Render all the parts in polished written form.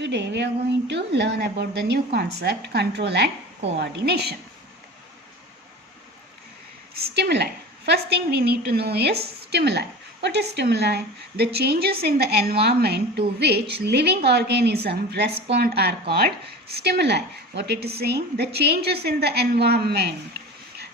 Today we are going to learn about the new concept control and coordination. Stimuli. First thing we need to know is stimuli. What is stimuli? The changes in the environment to which living organisms respond are called stimuli. What it is saying? The changes in the environment.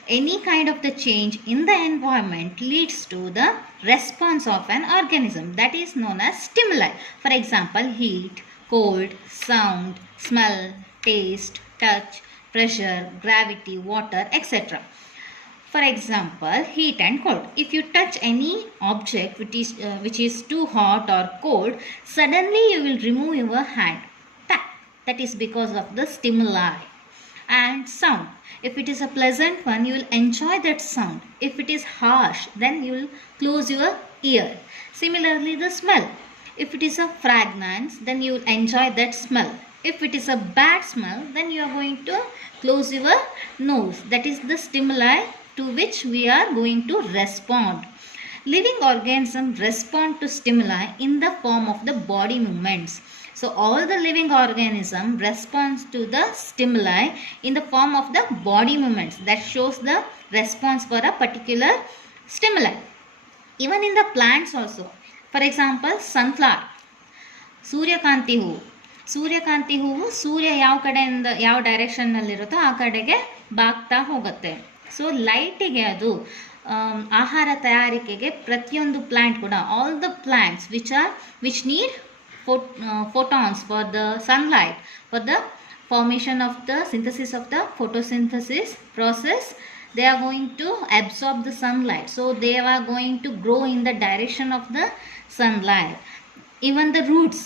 Any kind of the change in the environment leads to the response of an organism, that is known as stimuli. For example, heat, cold, sound, smell, taste, touch, pressure, gravity, water, etc. For example, heat and cold. If you touch any object which is too hot or cold, suddenly you will remove your hand. That is because of the stimuli. And sound. If it is a pleasant one, you will enjoy that sound. If it is harsh, then you will close your ear. Similarly, the smell. If it is a fragrance, then you will enjoy that smell. If it is a bad smell, then you are going to close your nose. That is the stimuli to which we are going to respond. Living organisms respond to stimuli in the form of the body movements. So all the living organism responds to the stimuli in the form of the body movements. That shows the response for a particular stimuli. Even in the plants also. For example, sunflower. ಸೂರ್ಯಕಾಂತಿ ಹೂವು ಸೂರ್ಯ ಯಾವ ಕಡೆಯಿಂದ ಯಾವ ಡೈರೆಕ್ಷನ್ನಲ್ಲಿರುತ್ತೋ ಆ ಕಡೆಗೆ ಬಾಗ್ತಾ ಹೋಗುತ್ತೆ. So ಲೈಟಿಗೆ ಅದು ಆಹಾರ ತಯಾರಿಕೆಗೆ ಪ್ರತಿಯೊಂದು ಪ್ಲಾಂಟ್ ಕೂಡ all the plants which need photons for the sunlight, for the formation of the synthesis of the photosynthesis process, they are going to absorb the sunlight, so they are going to grow in the direction of the sunlight. Even the roots,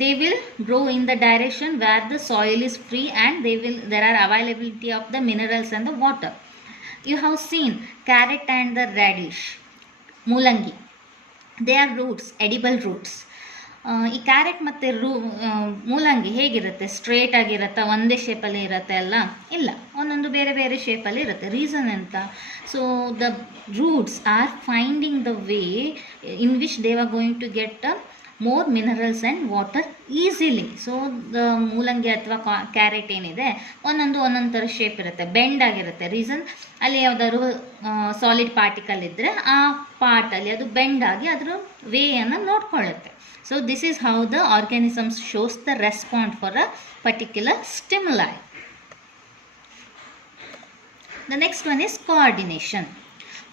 they will grow in the direction where the soil is free and there are availability of the minerals and the water. You have seen carrot and the radish, mulangi, they are roots, edible roots. ಈ carrot ಮತ್ತು ಮೂಲಂಗಿ ಹೇಗಿರುತ್ತೆ? Straight ಆಗಿರುತ್ತೆ, ಒಂದೇ ಶೇಪಲ್ಲಿ ಇರುತ್ತೆ ಅಲ್ಲ? ಇಲ್ಲ, ಒಂದೊಂದು ಬೇರೆ ಬೇರೆ ಶೇಪಲ್ಲಿ ಇರುತ್ತೆ. ರೀಸನ್ ಅಂತ, so the roots are finding the way in which they are going to get more minerals and water easily. So the ಮೂಲಂಗಿ ಅಥವಾ ಕ್ಯಾರೆಟ್ ಏನಿದೆ ಒಂದೊಂದು ಥರ ಶೇಪ್ ಇರುತ್ತೆ, ಬೆಂಡ್ ಆಗಿರುತ್ತೆ. ರೀಸನ್, ಅಲ್ಲಿ ಯಾವುದಾದ್ರು ಸಾಲಿಡ್ ಪಾರ್ಟಿಕಲ್ ಇದ್ದರೆ ಆ ಪಾರ್ಟಲ್ಲಿ ಅದು ಬೆಂಡ್ ಆಗಿ ಅದರ ವೇಯನ್ನು ನೋಡ್ಕೊಳ್ಳುತ್ತೆ. So this is how the organism shows the response for a particular stimuli. The next one is coordination.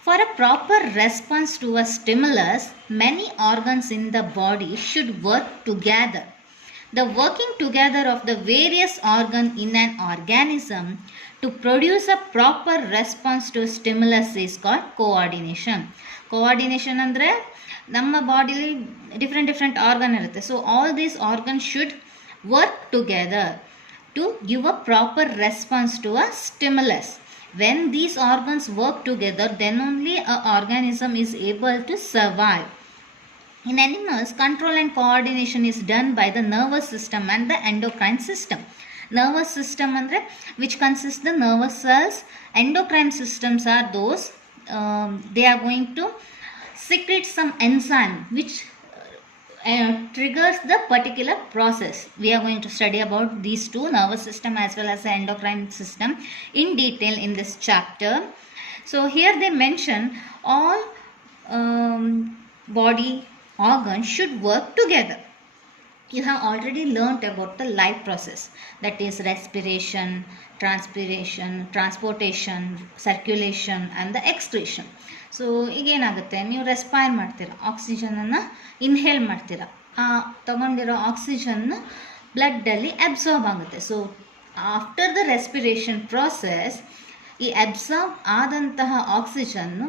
For a proper response to a stimulus, many organs in the body should work together. The working together of the various organs in an organism to produce a proper response to a stimulus is called coordination. Coordination andre ನಮ್ಮ ಬಾಡಿಲಿ different organ ಇರುತ್ತೆ. So all these organ should work together to give a proper response to a stimulus. When these organs work together, then only a organism is able to survive. In animals, control and coordination is done by the nervous system and the endocrine system. Nervous system andre which consists the nervous cells. Endocrine systems are those they are going to secrete some enzyme which triggers the particular process. We are going to study about these two, nervous system as well as the endocrine system, in detail in this chapter. So here they mention all body organs should work together. You have already learnt about the life process, that is respiration, transpiration, transportation, circulation and the excretion. So ಈಗೇನಾಗುತ್ತೆ, ನೀವು respire ಮಾಡ್ತೀರ, ಆಕ್ಸಿಜನನ್ನು inhale ಮಾಡ್ತೀರ, ಆ ತಗೊಂಡಿರೋ oxygen ಬ್ಲಡ್ಡಲ್ಲಿ absorb ಆಗುತ್ತೆ. So after the respiration process, ಈ ಅಬ್ಸಾರ್ಬ್ ಆದಂತಹ ಆಕ್ಸಿಜನ್ನು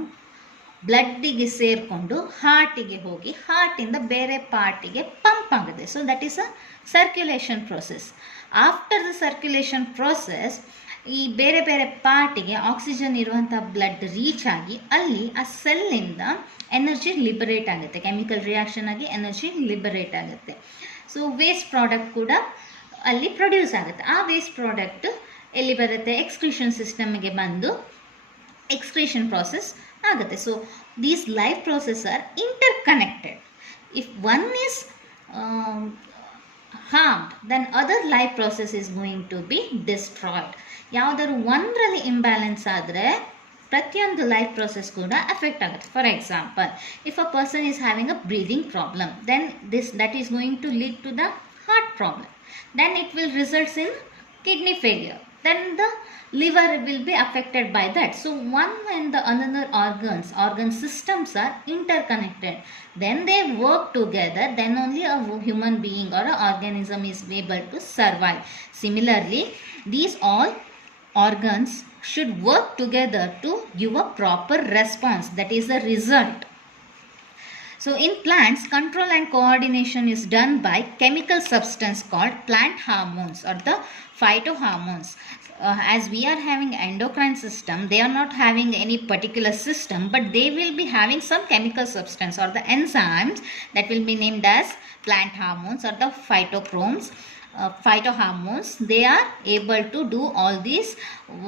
ಬ್ಲಡ್ಡಿಗೆ ಸೇರಿಕೊಂಡು ಹಾರ್ಟಿಗೆ ಹೋಗಿ ಹಾರ್ಟಿಂದ ಬೇರೆ ಪಾರ್ಟಿಗೆ ಪಂಪ್ ಆಗುತ್ತೆ. So that is a circulation process. After the circulation process, ಈ ಬೇರೆ ಬೇರೆ ಪಾರ್ಟಿಗೆ ಆಕ್ಸಿಜನ್ ಇರುವಂಥ ಬ್ಲಡ್ ರೀಚ್ ಆಗಿ ಅಲ್ಲಿ ಆ ಸೆಲ್ಲಿಂದ ಎನರ್ಜಿ ಲಿಬರೇಟ್ ಆಗುತ್ತೆ, ಕೆಮಿಕಲ್ ರಿಯಾಕ್ಷನ್ ಆಗಿ ಎನರ್ಜಿ ಲಿಬರೇಟ್ ಆಗುತ್ತೆ. ಸೊ ವೇಸ್ಟ್ ಪ್ರಾಡಕ್ಟ್ ಕೂಡ ಅಲ್ಲಿ ಪ್ರೊಡ್ಯೂಸ್ ಆಗುತ್ತೆ. ಆ ವೇಸ್ಟ್ ಪ್ರಾಡಕ್ಟ್ ಎಲ್ಲಿ ಬರುತ್ತೆ? ಎಕ್ಸ್ಕ್ರೀಷನ್ ಸಿಸ್ಟಮ್ಗೆ ಬಂದು ಎಕ್ಸ್ಕ್ರೀಷನ್ ಪ್ರಾಸೆಸ್ ಆಗುತ್ತೆ. So these life process are interconnected. If one is harmed, then other life process is going to be destroyed. ಯಾವುದಾದ್ರು ಒಂದರಲ್ಲಿ ಇಂಬ್ಯಾಲೆನ್ಸ್ ಆದರೆ ಪ್ರತಿಯೊಂದು ಲೈಫ್ ಪ್ರೊಸೆಸ್ ಕೂಡ ಅಫೆಕ್ಟ್ ಆಗುತ್ತೆ. For example, if a person is having a breathing problem, then that is going to lead to the heart problem, then it will results in kidney failure, then the liver will be affected by that. So one and the another organ systems are interconnected, then they work together, then only a human being or an organism is able to survive. Similarly, these all organs should work together to give a proper response, that is the result. So in plants, control and coordination is done by chemical substance called plant hormones or the phytohormones. As we are having endocrine system, they are not having any particular system, but they will be having some chemical substance or the enzymes that will be named as plant hormones or the phytohormones. They are able to do all this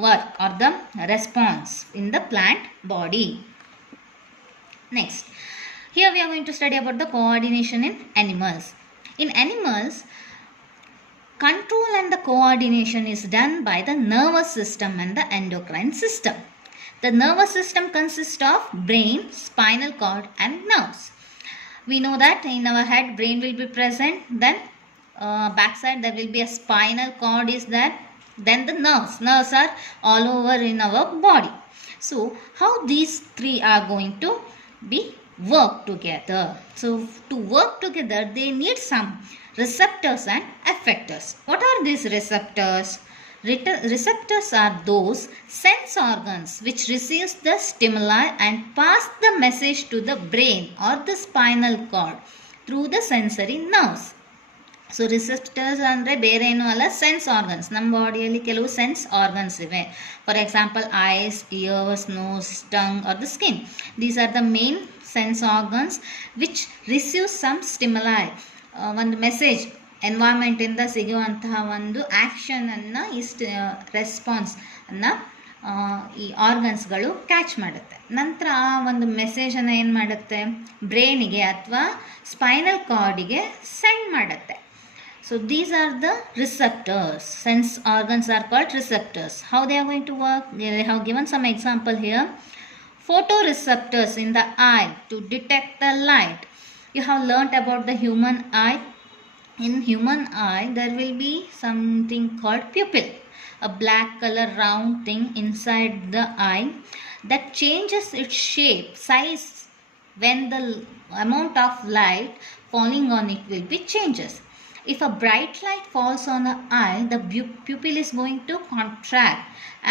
work or the response in the plant body. Next, here we are going to study about the coordination in animals. In animals, control and the coordination is done by the nervous system and the endocrine system. The nervous system consists of brain, spinal cord and nerves. We know that in our head brain will be present, then backside there will be a spinal cord is there, then the nerves are all over in our body. So how these three are going to be work together? So to work together they need some receptors and effectors. What are these receptors? Receptors are those sense organs which receives the stimuli and pass the message to the brain or the spinal cord through the sensory nerves. So receptors ಅಂದರೆ ಬೇರೆ ಏನೂ ಅಲ್ಲ, sense organs. ನಮ್ಮ ಬಾಡಿಯಲ್ಲಿ ಕೆಲವು sense organs ಇವೆ. For example eyes, ears, nose, tongue or the skin. These are the main sense organs which receive some stimuli, ಒಂದು message ಎನ್ವೈರ್ಮೆಂಟಿಂದ ಸಿಗುವಂತಹ ಒಂದು ಆ್ಯಕ್ಷನನ್ನು ರೆಸ್ಪಾನ್ಸನ್ನು ಈ ಆರ್ಗನ್ಸ್ಗಳು ಕ್ಯಾಚ್ ಮಾಡುತ್ತೆ. ನಂತರ ಆ ಒಂದು ಮೆಸೇಜನ್ನು ಏನು ಮಾಡುತ್ತೆ, ಬ್ರೈನಿಗೆ ಅಥವಾ ಸ್ಪೈನಲ್ ಕಾರ್ಡಿಗೆ ಸೆಂಡ್ ಮಾಡುತ್ತೆ. So these are the receptors. Sense organs are called receptors. How they are going to work? They have given some example here. Photoreceptors in the eye to detect the light. You have learnt about the human eye. In human eye there will be something called pupil, a black color round thing inside the eye that changes its shape, size when the amount of light falling on it will be changes. If a bright light falls on the eye, the pupil is going to contract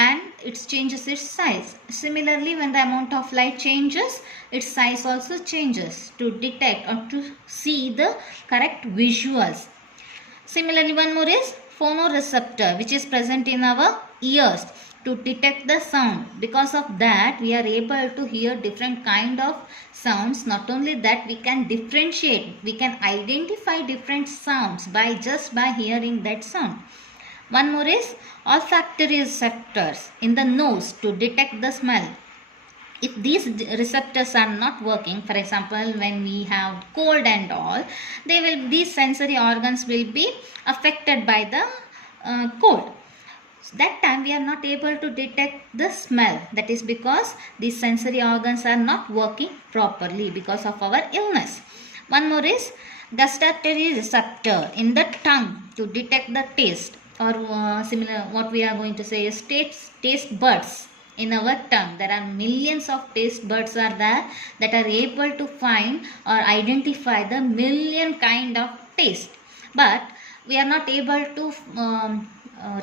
and it changes its size. Similarly, when the amount of light changes, its size also changes to detect or to see the correct visuals. Similarly, one more is phonoreceptor, which is present in our ears to detect the sound. Because of that, we are able to hear different kind of sounds. Not only that, we can differentiate, we can identify different sounds by hearing that sound. One more is olfactory receptors in the nose to detect the smell. If these receptors are not working, for example when we have cold and all, these sensory organs will be affected by the cold. That time we are not able to detect the smell. That is because these sensory organs are not working properly because of our illness. One more is gustatory receptor in the tongue to detect the taste, or similar what we are going to say is taste buds in our tongue. There are millions of taste buds are there that are able to find or identify the million kind of taste, but we are not able to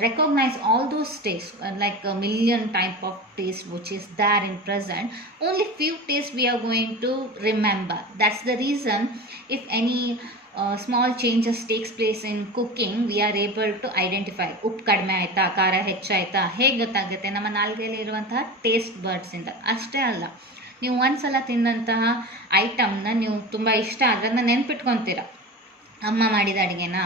recognize all those tastes, like a million type of taste which is there in present. Only few tastes we are going to remember. That's the reason if any small changes takes place in cooking, we are able to identify ಉಪ್ಪು ಕಡಿಮೆ ಆಯಿತಾ, ಖಾರ ಹೆಚ್ಚಾಯಿತಾ, ಹೇಗೆ ಗೊತ್ತಾಗುತ್ತೆ? ನಮ್ಮ ನಾಲ್ಗೆಯಲ್ಲಿ ಇರುವಂತಹ taste ಬರ್ಡ್ಸಿಂದ. ಅಷ್ಟೇ ಅಲ್ಲ, ನೀವು ಒಂದ್ಸಲ ತಿಂದಂತಹ ಐಟಮ್ನ ನೀವು ತುಂಬ ಇಷ್ಟ ಆದರೆ ಅದನ್ನ ನೆನ್ಪಿಟ್ಕೊತೀರ. ಅಮ್ಮ ಮಾಡಿದ ಅಡುಗೆನ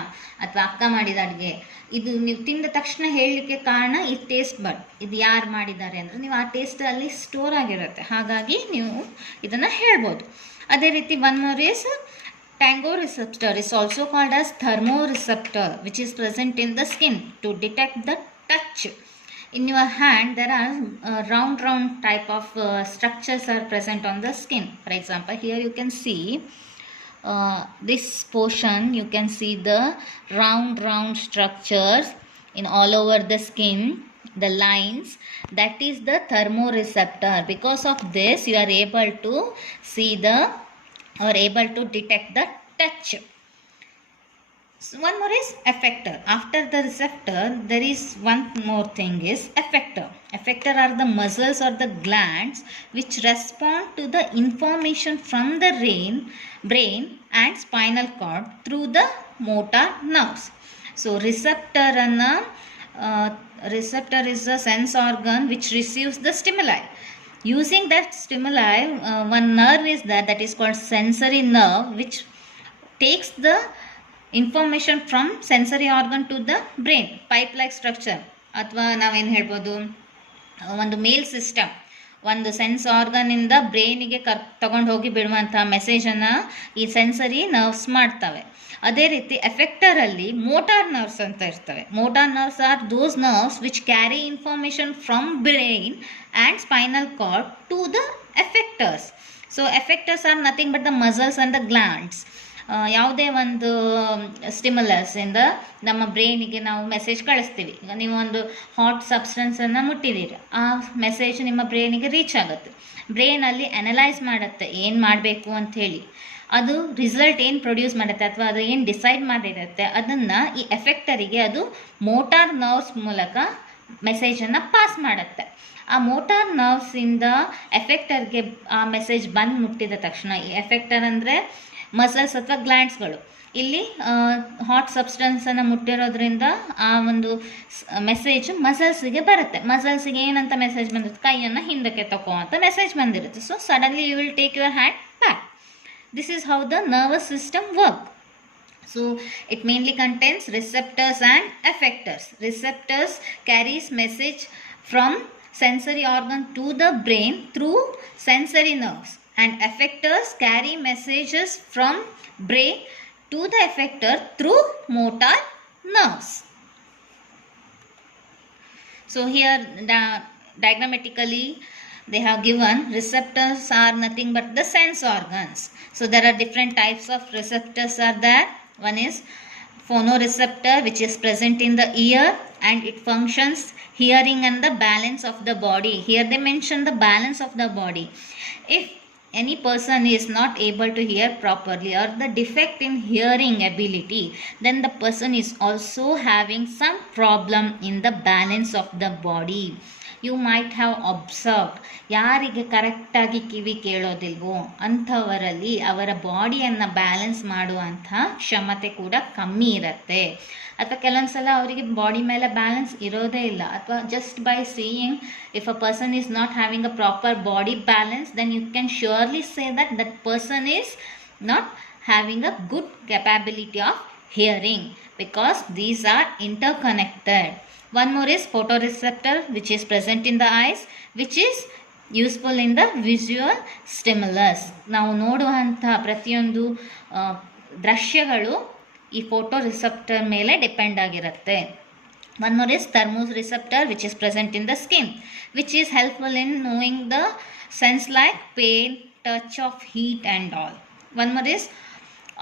ಅಥವಾ ಅಕ್ಕ ಮಾಡಿದ ಅಡುಗೆ, ಇದು ನೀವು ತಿಂದ ತಕ್ಷಣ ಹೇಳಲಿಕ್ಕೆ ಕಾರಣ ಈ ಟೇಸ್ಟ್ ಬಡ್, ಇದು ಯಾರು ಮಾಡಿದ್ದಾರೆ ಅಂದರೆ ನೀವು ಆ ಟೇಸ್ಟಲ್ಲಿ ಸ್ಟೋರ್ ಆಗಿರುತ್ತೆ, ಹಾಗಾಗಿ ನೀವು ಇದನ್ನು ಹೇಳ್ಬೋದು. ಅದೇ ರೀತಿ one more is Tangoreceptor is also called as thermoreceptor, which is present in the skin to detect the touch. In your hand, there are round type of structures are present on the skin. For example, here you can see this portion. You can see the round structures in all over the skin. The lines, that is the thermoreceptor. Because of this, you are able to see the or able to detect the touch. So one more is effector. After the receptor, there is one more thing is effector. Effector are the muscles or the glands which respond to the information from the brain and spinal cord through the motor nerves. So receptor is a sense organ which receives the stimuli. Using that stimuli, one nerve is there, that is called sensory nerve, which takes the information from sensory organ to the brain. Pipe like structure ಅಥವಾ ನಾವೇನು ಹೇಳ್ಬೋದು, ಒಂದು ಮೇಲ್ system, ಒಂದು sense ಆರ್ಗನಿಂದ ಬ್ರೈನಿಗೆ ತಗೊಂಡು ಹೋಗಿ ಬಿಡುವಂಥ ಮೆಸೇಜನ್ನು ಈ sensory nerves ಮಾಡ್ತವೆ. ಅದೇ ರೀತಿ ಎಫೆಕ್ಟರಲ್ಲಿ ಮೋಟಾರ್ ನರ್ವ್ಸ್ ಅಂತ ಇರ್ತವೆ. Motor nerves are those nerves which carry information from brain and spinal cord to the effectors. So effectors are nothing but the muscles and the glands. ಯಾವುದೇ ಒಂದು ಸ್ಟಿಮ್ಯುಲಸ್ಸಿಂದ ನಮ್ಮ ಬ್ರೈನಿಗೆ ನಾವು ಮೆಸೇಜ್ ಕಳಿಸ್ತೀವಿ. ಈಗ ನೀವು ಒಂದು ಹಾಟ್ ಸಬ್ಸ್ಟೆನ್ಸನ್ನು ಮುಟ್ಟಿದ್ದೀರಿ, ಆ ಮೆಸೇಜ್ ನಿಮ್ಮ ಬ್ರೈನಿಗೆ ರೀಚ್ ಆಗುತ್ತೆ. ಬ್ರೈನಲ್ಲಿ ಅನಲೈಸ್ ಮಾಡುತ್ತೆ ಏನು ಮಾಡಬೇಕು ಅಂಥೇಳಿ. ಅದು ರಿಸಲ್ಟ್ ಏನು ಪ್ರೊಡ್ಯೂಸ್ ಮಾಡುತ್ತೆ ಅಥವಾ ಅದು ಏನು ಡಿಸೈಡ್ ಮಾಡಿರುತ್ತೆ, ಅದನ್ನು ಈ ಎಫೆಕ್ಟರಿಗೆ ಅದು ಮೋಟಾರ್ ನರ್ವ್ಸ್ ಮೂಲಕ ಮೆಸೇಜನ್ನು ಪಾಸ್ ಮಾಡುತ್ತೆ. ಆ ಮೋಟಾರ್ ನರ್ವ್ಸಿಂದ ಎಫೆಕ್ಟರ್ಗೆ ಆ ಮೆಸೇಜ್ ಬಂದು ಮುಟ್ಟಿದ ತಕ್ಷಣ, ಈ ಎಫೆಕ್ಟರ್ ಅಂದರೆ ಮಸಲ್ಸ್ ಅಥವಾ ಗ್ಲ್ಯಾಂಡ್ಸ್ಗಳು, ಇಲ್ಲಿ ಹಾಟ್ ಸಬ್ಸ್ಟೆನ್ಸನ್ನು ಮುಟ್ಟಿರೋದ್ರಿಂದ ಆ ಒಂದು ಮೆಸೇಜ್ ಮಸಲ್ಸಿಗೆ ಬರುತ್ತೆ. ಮಸಲ್ಸಿಗೆ ಏನಂತ ಮೆಸೇಜ್ ಬಂದಿರುತ್ತೆ, ಕೈಯನ್ನು ಹಿಂದಕ್ಕೆ ತಗೋ ಅಂತ ಮೆಸೇಜ್ ಬಂದಿರುತ್ತೆ. So suddenly you will take your hand back. This is how the nervous system works. So it mainly contains receptors and effectors. Receptors carries message from sensory organ to the brain through sensory nerves, and effectors carry messages from brain to the effector through motor nerves. So here diagrammatically they have given receptors are nothing but the sense organs. So there are different types of receptors are there. One is phonoreceptor, which is present in the ear and it functions hearing and the balance of the body. Here they mention the balance of the body. If any person is not able to hear properly or the defect in hearing ability, then the person is also having some problem in the balance of the body. You might have observed, ಯಾರಿಗೆ ಕರೆಕ್ಟಾಗಿ ಕಿವಿ ಕೇಳೋದಿಲ್ವೋ ಅಂಥವರಲ್ಲಿ ಅವರ ಬಾಡಿಯನ್ನು balance ಮಾಡುವಂಥ ಕ್ಷಮತೆ ಕೂಡ ಕಮ್ಮಿ ಇರುತ್ತೆ. ಅಥವಾ ಕೆಲವೊಂದು ಸಲ ಅವರಿಗೆ ಬಾಡಿ ಮೇಲೆ ಬ್ಯಾಲೆನ್ಸ್ ಇರೋದೇ ಇಲ್ಲ. ಅಥವಾ just by seeing if a person is not having a proper body balance, then you can surely say that that person is not having a good capability of hearing, because these are interconnected. One more is photoreceptor, which is present in the eyes, which is useful in the visual stimulus. ನಾವು ನೋಡುವಂಥ ಪ್ರತಿಯೊಂದು ದೃಶ್ಯಗಳು ಈ ಫೋಟೋರಿಸೆಪ್ಟರ್ ಮೇಲೆ depend ಆಗಿರುತ್ತೆ. One more is thermoreceptor, which is present in the skin, which is helpful in knowing the sense like pain, touch of heat and all. One more is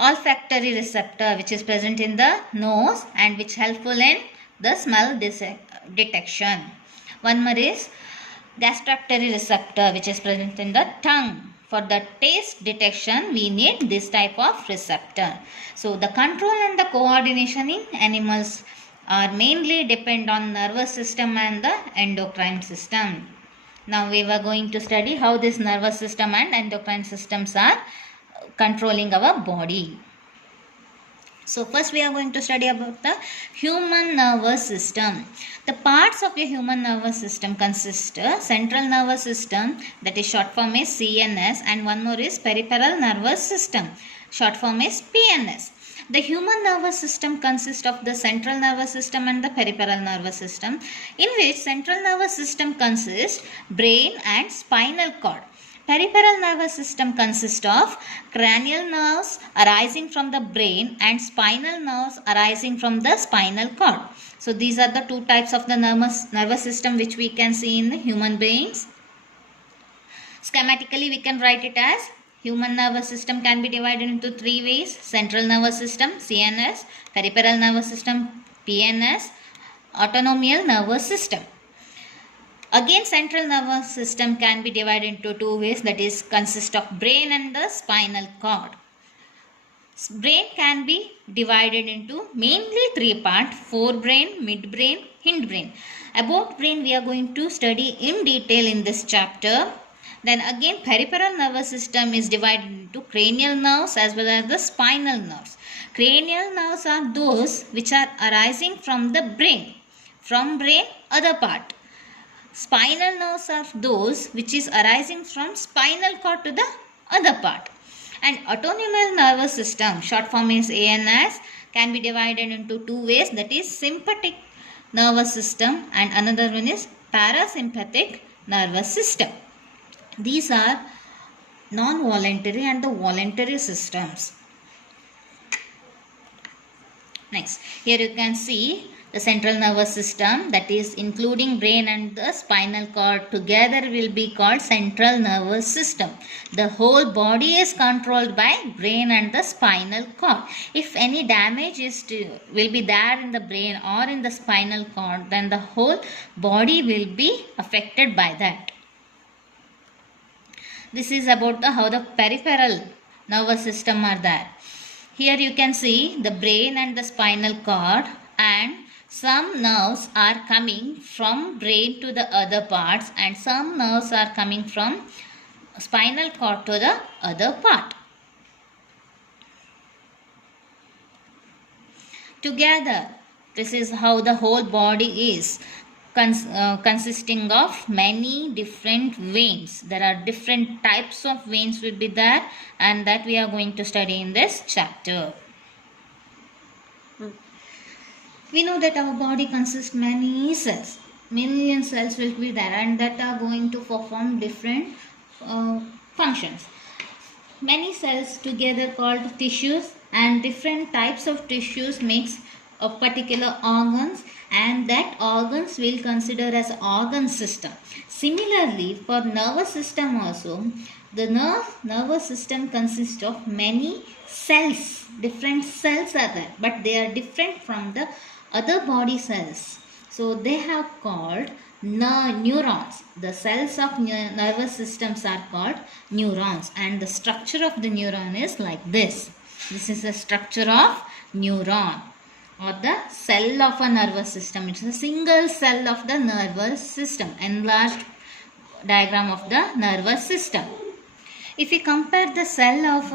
olfactory receptor, which is present in the nose and which helpful in the smell detection. One more is gustatory receptor, which is present in the tongue. For the taste detection, we need this type of receptor. So the control and the coordination in animals are mainly depend on nervous system and the endocrine system. Now we were going to study how this nervous system and endocrine systems are controlling our body. So first we are going to study about the human nervous system. The parts of your human nervous system consist central nervous system, that is short form is CNS, and one more is peripheral nervous system, short form is PNS. The human nervous system consists of the central nervous system and the peripheral nervous system, in which central nervous system consists brain and spinal cord. Peripheral nervous system consists of cranial nerves arising from the brain and spinal nerves arising from the spinal cord. So these are the two types of the nervous system which we can see in the human beings. Schematically we can write it as human nervous system can be divided into three ways: central nervous system CNS, peripheral nervous system PNS, autonomial nervous system. Again, central nervous system can be divided into two ways, that is consist of brain and the spinal cord. Brain can be divided into mainly three parts: forebrain, midbrain, hindbrain. About brain we are going to study in detail in this chapter. Then again, peripheral nervous system is divided into cranial nerves as well as the spinal nerves. Cranial nerves are those which are arising from the brain. From brain, other part. Spinal nerves are those which is arising from spinal cord to the other part. And autonomial nervous system, short form is ANS, can be divided into two ways, that is sympathetic nervous system and another one is parasympathetic nervous system. These are non-voluntary and the voluntary systems. Next, here you can see the central nervous system, that is including brain and the spinal cord together will be called central nervous system. The whole body is controlled by brain and the spinal cord. If any damage will be there in the brain or in the spinal cord, then the whole body will be affected by that. This is about how the peripheral nervous system are there. Here you can see the brain and the spinal cord, and some nerves are coming from brain to the other parts and some nerves are coming from spinal cord to the other part. Together, this is how the whole body is. Consisting of many different veins. There are different types of veins will be there, and that we are going to study in this chapter. We know that our body consists many cells. Million cells will be there and that are going to perform different functions. Many cells together called tissues, and different types of tissues makes a particular organs, and that organs will consider as organ system. Similarly, for nervous system also, the nervous system consists of many cells. Different cells are there, but they are different from the other body cells. So they have called neurons. The cells of nervous systems are called neurons, and the structure of the neuron is like this. This is the structure of neuron, or the cell of a nervous system. It's a single cell of the nervous system, enlarged diagram of the nervous system. If we compare the cell of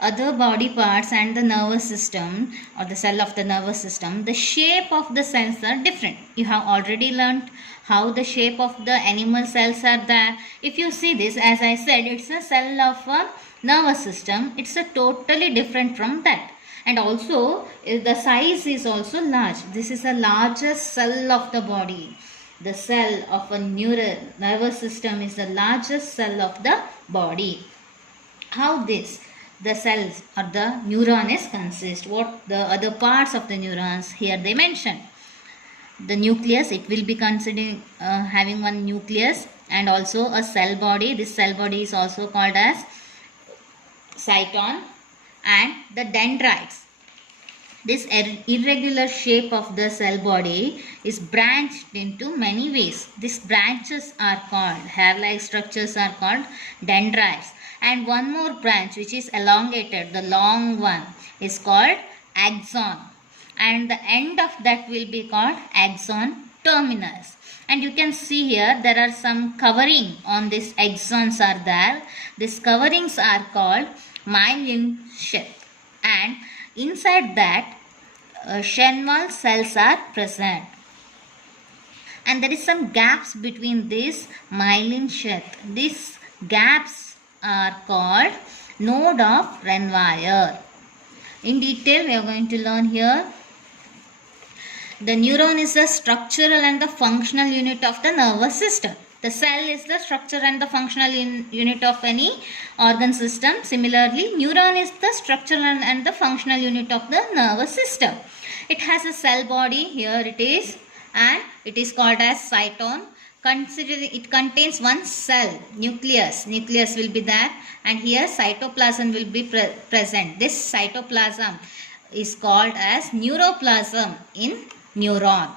other body parts and the nervous system, or the cell of the nervous system, the shape of the cells are different. You have already learnt how the shape of the animal cells are there. If you see this, as I said, it's a cell of a nervous system. It's a totally different from that. And also the size is also large. This is the largest cell of the body. The cell of a nervous system is the largest cell of the body. How the cells or the neuron is consist? What the other parts of the neurons here they mention? The nucleus, it will be considering having one nucleus, and also a cell body. This cell body is also called as cyton, and the dendrites. This irregular shape of the cell body is branched into many ways. These branches are called, hair-like structures are called dendrites. And one more branch which is elongated, the long one, is called axon. And the end of that will be called axon terminus. And you can see here there are some covering on these axons are there. These coverings are called myelin sheath, and inside that Schwann cells are present, and there is some gaps between this myelin sheath. These gaps are called node of Renwier. In detail we are going to learn here. The neuron is the structural and the functional unit of the nervous system. The cell is the structure and the functional unit of any organ system. Similarly, neuron is the structural and the functional unit of the nervous system. It has a cell body, here it is, and it is called as cytone. Considering it contains one cell, nucleus will be there, and here cytoplasm will be present. This cytoplasm is called as neuroplasm in neuron.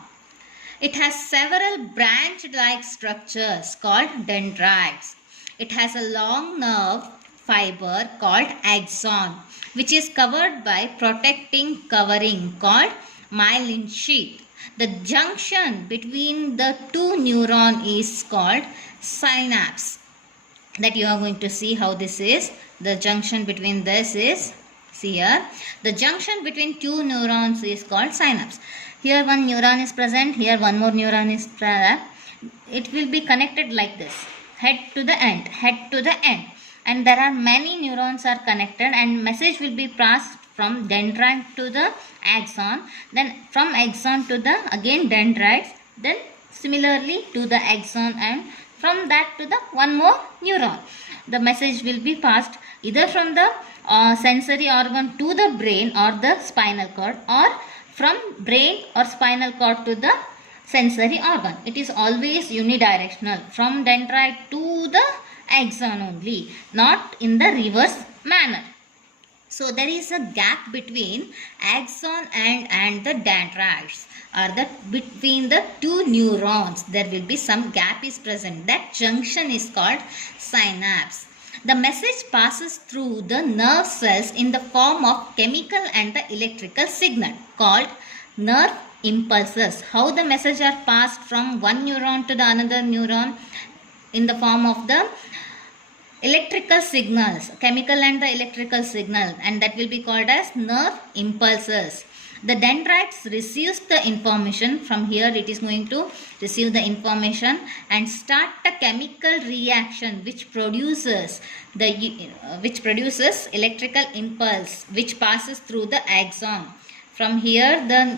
It has several branch-like structures called dendrites. It has a long nerve fiber called axon, which is covered by protecting covering called myelin sheath. The junction between the two neurons is called synapse. That you are going to see how this is. The junction between this is, see here, the junction between two neurons is called synapse. Here one neuron is present, here one more neuron is present. It will be connected like this, head to the end, and there are many neurons are connected, and message will be passed from dendrite to the axon, then from axon to the again dendrites, then similarly to the axon, and from that to the one more neuron. The message will be passed either from the sensory organ to the brain or the spinal cord, or from brain or spinal cord to the sensory organ. It is always unidirectional, from dendrite to the axon only, not in the reverse manner. So there is a gap between axon and the dendrites, or between the two neurons. There will be some gap is present. That junction is called synapse. The message passes through the nerve cells in the form of chemical and the electrical signal called nerve impulses. How the message are passed from one neuron to the another neuron? In the form of the electrical signals, chemical and the electrical signal, and that will be called as nerve impulses. The dendrites receives the information from here. It is going to receive the information and start a chemical reaction which produces electrical impulse which passes through the axon. From here the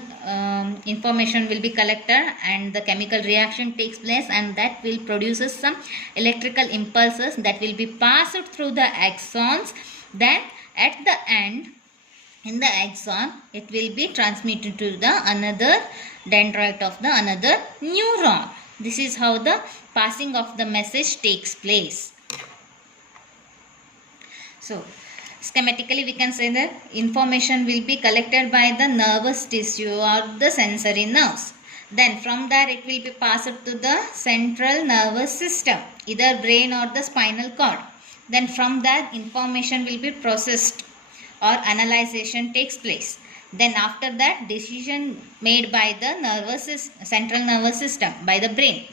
information will be collected and the chemical reaction takes place, and that will produces some electrical impulses that will be passed through the axons. Then at the end, in the axon, it will be transmitted to the another dendrite of the another neuron. This is how the passing of the message takes place. So schematically we can say that information will be collected by the nervous tissue or the sensory nerves. Then from there it will be passed to the central nervous system, either brain or the spinal cord. Then from that information will be processed or analyzation takes place. Then after that decision made by the central nervous system, by the brain.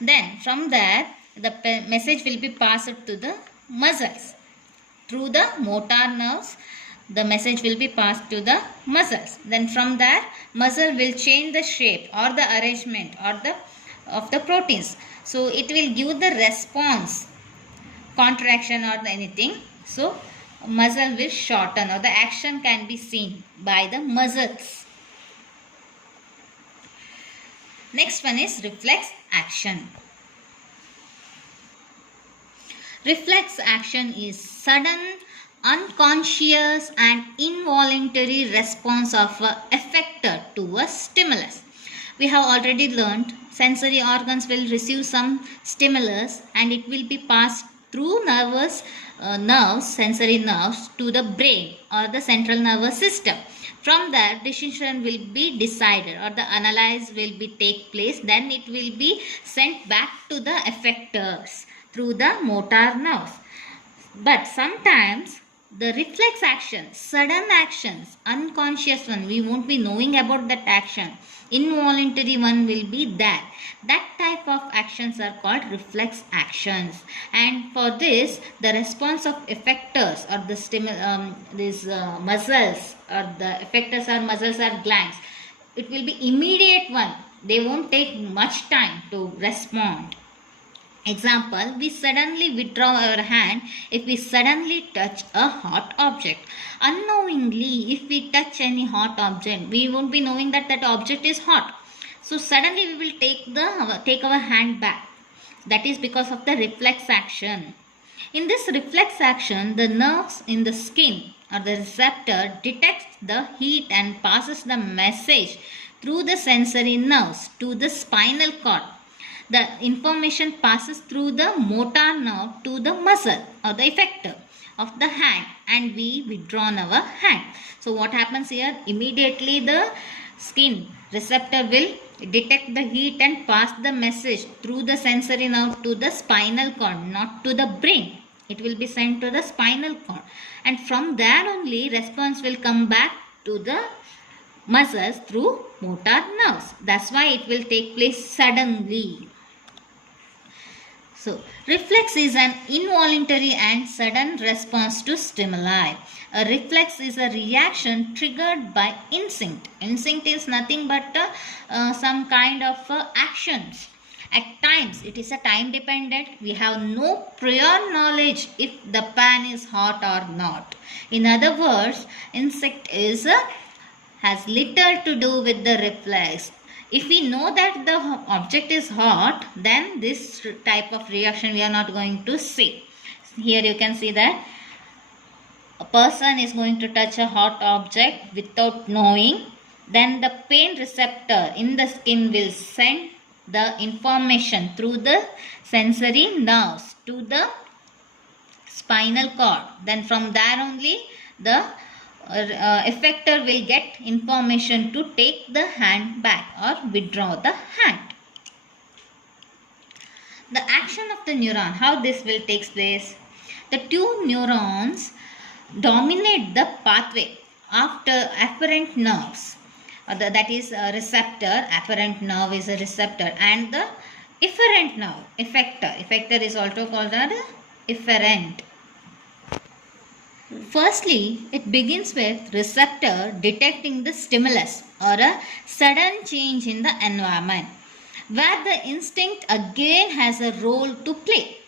Then from there the message will be passed to the muscles. Through the motor nerves, the message will be passed to the muscles. Then from there, muscle will change the shape or the arrangement of the proteins. So it will give the response, contraction or anything. So muscle will shorten, or the action can be seen by the muscles. Next one is reflex action. Reflex action is sudden, unconscious and involuntary response of an effector to a stimulus. We have already learned sensory organs will receive some stimulus and it will be passed through sensory nerves to the brain or the central nervous system. From there, decision will be decided or the analysis will be take place. Then it will be sent back to the effectors through the motor nerves. But sometimes the reflex action, sudden actions, unconscious one, we won't be knowing about that action. Involuntary one will be there. That type of actions are called reflex actions. And for this, the response of effectors or the muscles or the effectors or muscles or glands, it will be immediate one. They won't take much time to respond. Example, we suddenly withdraw our hand if we suddenly touch a hot object. Unknowingly, if we touch any hot object, we won't be knowing that that object is hot. So suddenly we will take our hand back. That is because of the reflex action. In this reflex action, the nerves in the skin or the receptor detects the heat and passes the message through the sensory nerves to the spinal cord. The information passes through the motor nerve to the muscle or the effector of the hand, and we withdraw our hand. So what happens here? Immediately the skin receptor will detect the heat and pass the message through the sensory nerve to the spinal cord, not to the brain. It will be sent to the spinal cord, and from there only response will come back to the muscles through motor nerves. That's why it will take place suddenly. So, reflex is an involuntary and sudden response to stimuli. A reflex is a reaction triggered by instinct. Instinct is nothing but some kind of actions. At times, it is a time dependent. We have no prior knowledge if the pan is hot or not. In other words, instinct is has little to do with the reflex. If we know that the object is hot, then this type of reaction we are not going to see. Here you can see that a person is going to touch a hot object without knowing. Then the pain receptor in the skin will send the information through the sensory nerves to the spinal cord. Then from there only the effector will get information to take the hand back or withdraw the hand. The action of the neuron, how this will take place? The two neurons dominate the pathway after afferent nerves. That is a receptor, afferent nerve is a receptor, and the efferent nerve, effector. Effector is also called as efferent. Firstly, it begins with receptor detecting the stimulus or a sudden change in the environment, where the instinct again has a role to play.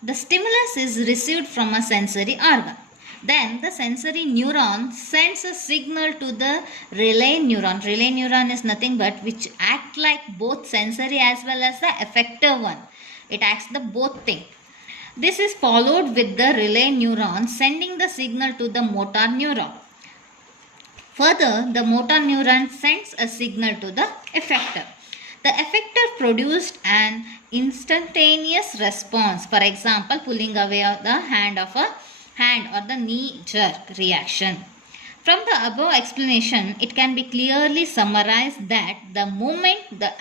The stimulus is received from a sensory organ. Then the sensory neuron sends a signal to the relay neuron. Relay neuron is nothing but which act like both sensory as well as the effector one. It acts the both thing. This is followed with the relay neuron sending the signal to the motor neuron. Further, the motor neuron sends a signal to the effector. The effector produced an instantaneous response. For example, pulling away the hand of a hand or the knee jerk reaction. From the above explanation, it can be clearly summarized that the moment the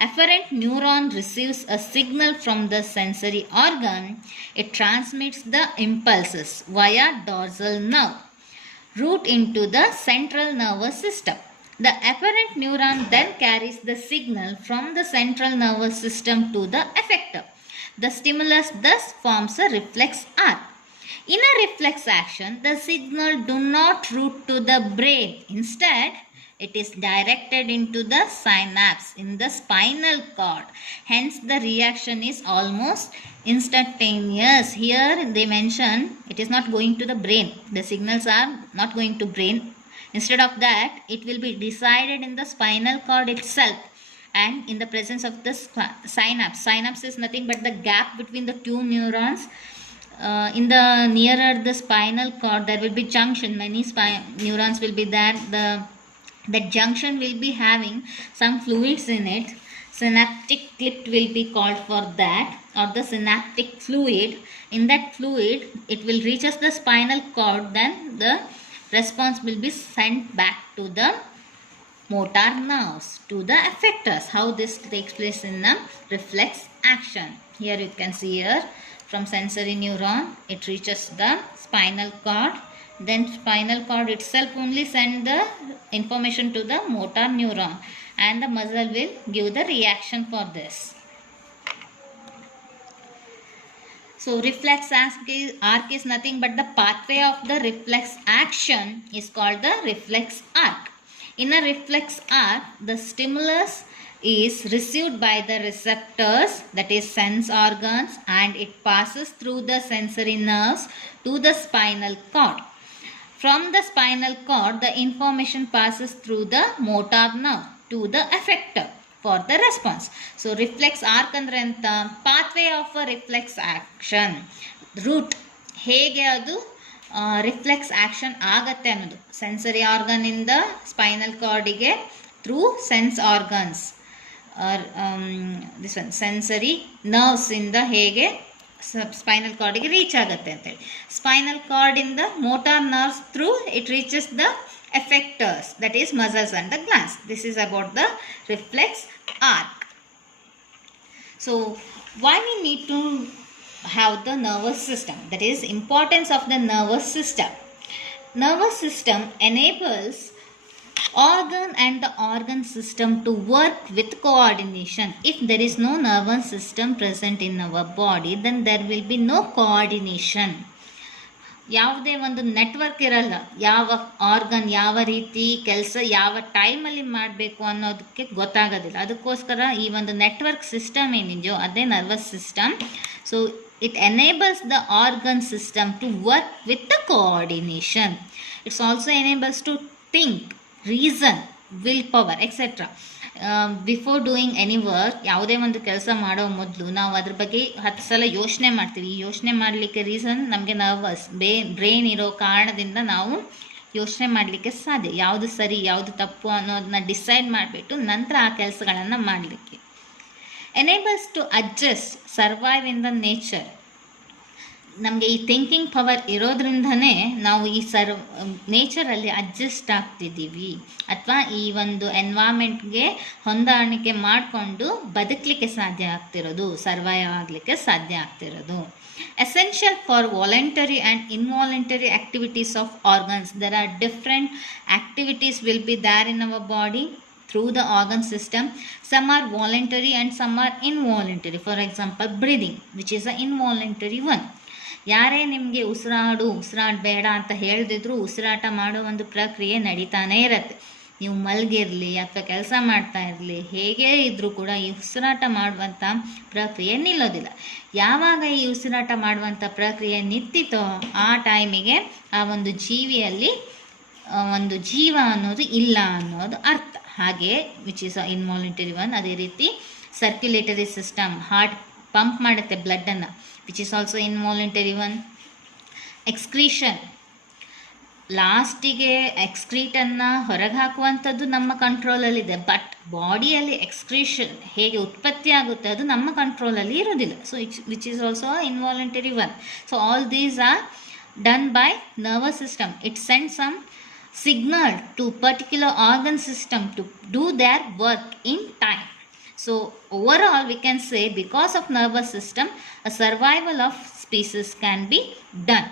afferent neuron receives a signal from the sensory organ, it transmits the impulses via dorsal nerve route into the central nervous system. The afferent neuron then carries the signal from the central nervous system to the effector. The stimulus thus forms a reflex arc. In a reflex action, the signal do not route to the brain. Instead, it is directed into the synapse in the spinal cord. Hence, the reaction is almost instantaneous. Here they mention it is not going to the brain. The signals are not going to brain. Instead of that, it will be decided in the spinal cord itself and in the presence of the synapse. Synapse is nothing but the gap between the two neurons. In the nearer the spinal cord, there will be junction. Many neurons will be there. That junction will be having some fluids in it. Synaptic clip will be called for that, or the synaptic fluid. In that fluid, it will reaches the spinal cord. Then the response will be sent back to the motor nerves, to the effectors. How this takes place in the reflex action. Here you can see here. From sensory neuron, it reaches the spinal cord. Then spinal cord itself only send the information to the motor neuron, and the muscle will give the reaction for this. So reflex arc is nothing but the pathway of the reflex action is called the reflex arc. In a reflex arc, the stimulus is received by the receptors, that is sense organs, and it passes through the sensory nerves to the spinal cord. From the spinal cord, the information passes through the motor nerve to the effector. for the response. So reflex arc ಅಂದ್ರೆ ಅಂತ, pathway of a reflex action, route ಹೇಗೆ ಅದು reflex action ಆಗತ್ತೆ ಅನ್ನೋದು, sensory ಆರ್ಗನಿಂದ spinal ಕಾರ್ಡಿಗೆ through sense organs, this one sensory ನರ್ವ್ಸಿಂದ ಹೇಗೆ ಸ್ಪೈನಲ್ ಕಾರ್ಡಿಗೆ ರೀಚ್ ಆಗುತ್ತೆ ಅಂತೇಳಿ. ಸ್ಪೈನಲ್ ಕಾರ್ಡಿಂದ motor nerves through it reaches the effectors, that is muscles and the glands. This is about the reflex arc. So why we need to have the nervous system, that is importance of the nervous system. Nervous system enables organ and the organ system to work with coordination. If there is no nervous system present in our body, then there will be no coordination. ಯಾವುದೇ ಒಂದು network ಇರಲ್ಲ, ಯಾವ organ ಯಾವ ರೀತಿ ಕೆಲಸ ಯಾವ ಟೈಮಲ್ಲಿ ಮಾಡಬೇಕು ಅನ್ನೋದಕ್ಕೆ ಗೊತ್ತಾಗೋದಿಲ್ಲ. ಅದಕ್ಕೋಸ್ಕರ ಈ ಒಂದು ನೆಟ್ವರ್ಕ್ ಸಿಸ್ಟಮ್ ಏನಿದೆಯೋ ಅದೇ nervous system. So it enables the organ system to work with the coordination. It's also enables to think, reason, will power etcetera. Before doing any work, ಯಾವುದೇ ಒಂದು ಕೆಲಸ ಮಾಡೋ ಮೊದಲು ನಾವು ಅದ್ರ ಬಗ್ಗೆ 10 ಸಲ ಯೋಚನೆ ಮಾಡ್ತೀವಿ. ಯೋಚನೆ ಮಾಡಲಿಕ್ಕೆ ರೀಸನ್ ನಮಗೆ ನರ್ವಸ್ ಬ್ರೈನ್ ಇರೋ ಕಾರಣದಿಂದ ನಾವು ಯೋಚನೆ ಮಾಡಲಿಕ್ಕೆ ಸಾಧ್ಯ. ಯಾವುದು ಸರಿ ಯಾವುದು ತಪ್ಪು ಅನ್ನೋದನ್ನ ಡಿಸೈಡ್ ಮಾಡಿಬಿಟ್ಟು ನಂತರ ಆ ಕೆಲಸಗಳನ್ನು ಮಾಡಲಿಕ್ಕೆ. Enables to adjust, survive in the nature. ನಮಗೆ ಈ ಥಿಂಕಿಂಗ್ ಪವರ್ ಇರೋದ್ರಿಂದನೇ ನಾವು ಈ ನೇಚರಲ್ಲಿ ಅಡ್ಜಸ್ಟ್ ಆಗ್ತಿದ್ದೀವಿ, ಅಥವಾ ಈ ಒಂದು ಎನ್ವೈರ್ಮೆಂಟ್ಗೆ ಹೊಂದಾಣಿಕೆ ಮಾಡಿಕೊಂಡು ಬದುಕಲಿಕ್ಕೆ ಸಾಧ್ಯ ಆಗ್ತಿರೋದು, ಸರ್ವೈವ್ ಆಗಲಿಕ್ಕೆ ಸಾಧ್ಯ ಆಗ್ತಿರೋದು. Essential for voluntary and involuntary activities of organs. There are different activities will be there in our body through the organ system. Some are voluntary and some are involuntary. For example, breathing, which is an involuntary one. ಯಾರೇ ನಿಮಗೆ ಉಸಿರಾಡಬೇಡ ಅಂತ ಹೇಳಿದ್ರು ಉಸಿರಾಟ ಮಾಡೋ ಒಂದು ಪ್ರಕ್ರಿಯೆ ನಡೀತಾನೇ ಇರುತ್ತೆ. ನೀವು ಮಲಗಿರಲಿ ಅಥವಾ ಕೆಲಸ ಮಾಡ್ತಾ ಇರಲಿ, ಹೇಗೆ ಇದ್ರೂ ಕೂಡ ಈ ಉಸಿರಾಟ ಮಾಡುವಂಥ ಪ್ರಕ್ರಿಯೆ ನಿಲ್ಲೋದಿಲ್ಲ. ಯಾವಾಗ ಈ ಉಸಿರಾಟ ಮಾಡುವಂಥ ಪ್ರಕ್ರಿಯೆ ನಿಂತಿತೋ ಆ ಟೈಮಿಗೆ ಆ ಒಂದು ಜೀವಿಯಲ್ಲಿ ಒಂದು ಜೀವ ಅನ್ನೋದು ಇಲ್ಲ ಅನ್ನೋದು ಅರ್ಥ. ಹಾಗೆ which is a involuntary one. ಅದೇ ರೀತಿ ಸರ್ಕ್ಯುಲೇಟರಿ ಸಿಸ್ಟಮ್, ಹಾರ್ಟ್ ಪಂಪ್ ಮಾಡುತ್ತೆ ಬ್ಲಡ್ಡನ್ನು, which is also involuntary one. Excretion, ಲಾಸ್ಟಿಗೆ ಎಕ್ಸ್ಕ್ರೀಟನ್ನು ಹೊರಗೆ ಹಾಕುವಂಥದ್ದು ನಮ್ಮ ಕಂಟ್ರೋಲಲ್ಲಿದೆ. ಬಟ್ ಬಾಡಿಯಲ್ಲಿ ಎಕ್ಸ್ಕ್ರೀಷನ್ ಹೇಗೆ ಉತ್ಪತ್ತಿ ಆಗುತ್ತೆ ಅದು ನಮ್ಮ ಕಂಟ್ರೋಲಲ್ಲಿ ಇರೋದಿಲ್ಲ. So which is also involuntary one. So all these are done by nervous system. It send some signal to particular organ system to do their work in time. So overall we can say because of nervous system a survival of species can be done.